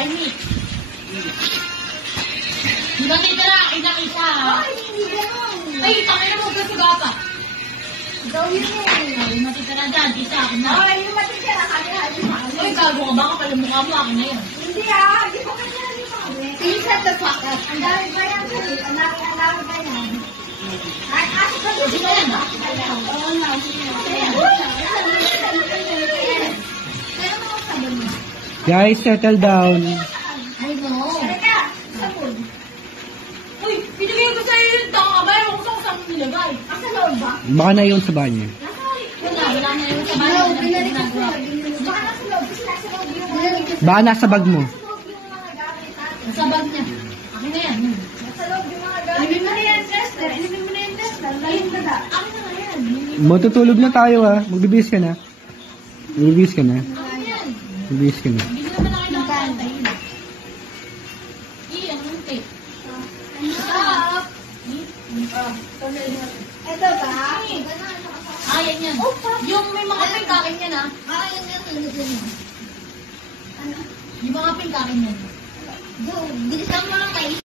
kay Mick. Di ba titira? Ilang isa. Ay, hindi gano'n. Ay, tangin na mo, gasuga pa. Ikaw yun eh. Ay, matitira dyan, isa ako na. Ay, yung matitira kami. Ay, gago ka, baka pala mukha mo akin na yun. Hindi ah, hindi ko kanya rin kami. Pinsan the fuck up. Ang dami ba yan? Ang dami ba yan? Ay, aso ka doon. Di ba yan ba? Oo na. Guys, settle down. Ay, no. Teka, sabon. Uy, pinigay ko sa'yo yun. Taka ka ba? Ewan ko saan mo nilagay. Asa loob ba? Baka na yun sa banyo. Wala na yun sa bahay. Binalik ko. Baka nasa loob. Kasi nasa loob yung Baka nasa bag mo. nasa loob yung mga gamit natin. Sa bag niya. Akin na yan. Nasa loob yung mga gamit. Inumin mo na yan, Chester. Inumin mo na yan, Chester. Lalim ka na. Akin na nga yan. Matutulog na tayo ha. Magbibis ka na. Magbibis ka na. Akin yan. Magbibis ka na. Hindi ko naman ako nakakantay. Ang munti. Stop. Ito ba? Ayan yan. Yung may mga pink akin yan ha. Ayan yan. Yung mga pink akin yan. Bilisan mo lang kayo.